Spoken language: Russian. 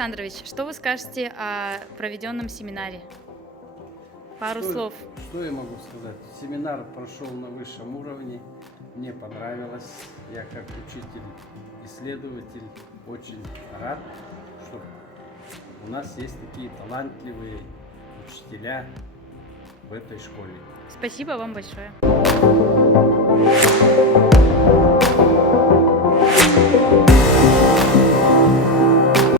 Александрович, что вы скажете о проведенном семинаре? Пару слов. Что я могу сказать? Семинар прошел на высшем уровне. Мне понравилось. Я как учитель, исследователь очень рад, что у нас есть такие талантливые учителя в этой школе. Спасибо вам большое.